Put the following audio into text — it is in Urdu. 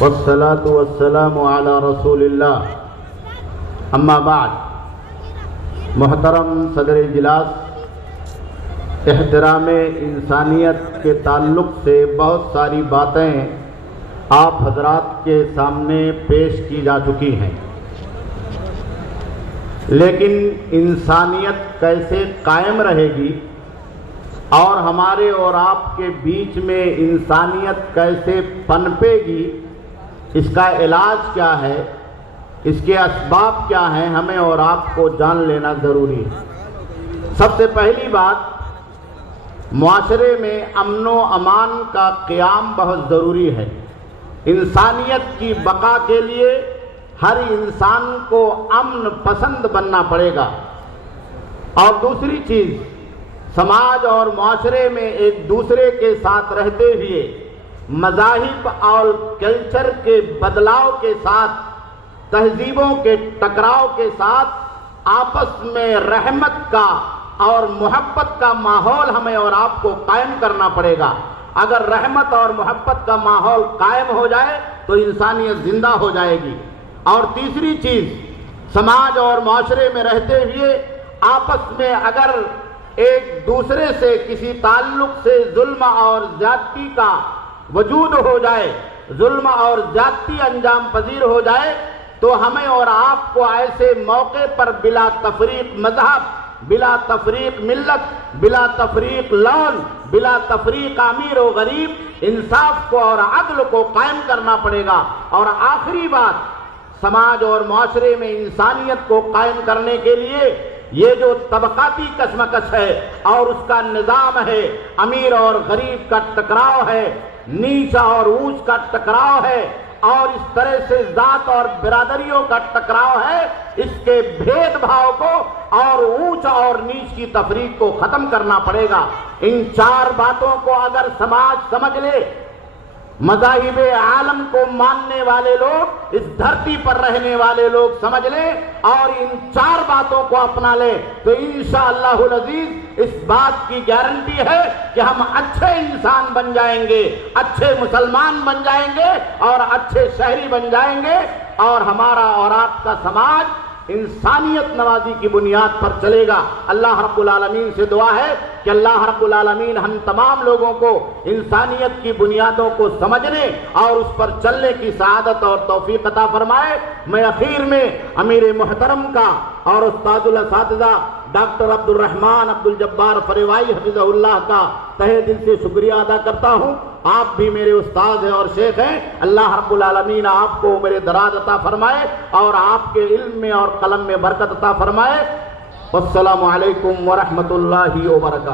والصلاة والسلام على رسول اللہ اما بعد۔ محترم صدر اجلاس، احترام انسانیت کے تعلق سے بہت ساری باتیں آپ حضرات کے سامنے پیش کی جا چکی ہیں، لیکن انسانیت کیسے قائم رہے گی اور ہمارے اور آپ کے بیچ میں انسانیت کیسے پنپے گی، اس کا علاج کیا ہے، اس کے اسباب کیا ہیں، ہمیں اور آپ کو جان لینا ضروری ہے۔ سب سے پہلی بات، معاشرے میں امن و امان کا قیام بہت ضروری ہے۔ انسانیت کی بقا کے لیے ہر انسان کو امن پسند بننا پڑے گا۔ اور دوسری چیز، سماج اور معاشرے میں ایک دوسرے کے ساتھ رہتے ہوئے مذاہب اور کلچر کے بدلاؤ کے ساتھ، تہذیبوں کے ٹکراؤ کے ساتھ آپس میں رحمت کا اور محبت کا ماحول ہمیں اور آپ کو قائم کرنا پڑے گا۔ اگر رحمت اور محبت کا ماحول قائم ہو جائے تو انسانیت زندہ ہو جائے گی۔ اور تیسری چیز، سماج اور معاشرے میں رہتے ہوئے آپس میں اگر ایک دوسرے سے کسی تعلق سے ظلم اور زیادتی کا وجود ہو جائے، ظلم اور زیادتی انجام پذیر ہو جائے، تو ہمیں اور آپ کو ایسے موقع پر بلا تفریق مذہب، بلا تفریق ملت، بلا تفریق لون، بلا تفریق امیر و غریب، انصاف کو اور عدل کو قائم کرنا پڑے گا۔ اور آخری بات، سماج اور معاشرے میں انسانیت کو قائم کرنے کے لیے یہ جو طبقاتی کشمکش ہے اور اس کا نظام ہے، امیر اور غریب کا ٹکراؤ ہے، نیچا اور اونچ کا ٹکراؤ ہے، اور اس طرح سے ذات اور برادریوں کا ٹکراؤ ہے، اس کے بھید بھاؤ کو اور اونچ اور نیچ کی تفریق کو ختم کرنا پڑے گا۔ ان چار باتوں کو اگر سماج سمجھ لے، مذاہب عالم کو ماننے والے لوگ، اس دھرتی پر رہنے والے لوگ سمجھ لیں اور ان چار باتوں کو اپنا لیں، تو انشاءاللہ العزیز اس بات کی گارنٹی ہے کہ ہم اچھے انسان بن جائیں گے، اچھے مسلمان بن جائیں گے اور اچھے شہری بن جائیں گے، اور ہمارا اور آپ کا سماج انسانیت نوازی کی بنیاد پر چلے گا۔ اللہ رب العالمین سے دعا ہے کہ اللہ رب العالمین ہم تمام لوگوں کو انسانیت کی بنیادوں کو سمجھنے اور اس پر چلنے کی سعادت اور توفیق عطا فرمائے۔ میں اخیر میں امیر محترم کا اور استاد الاساتذہ ڈاکٹر عبد الرحمن عبد الجبار فریوائی حفظہ اللہ کا تہہ دل سے شکریہ ادا کرتا ہوں۔ آپ بھی میرے استاد ہیں اور شیخ ہیں، اللہ رب العالمین آپ کو عمر دراز عطا فرمائے اور آپ کے علم میں اور قلم میں برکت عطا فرمائے۔ والسلام علیکم ورحمۃ اللہ وبرکاتہ۔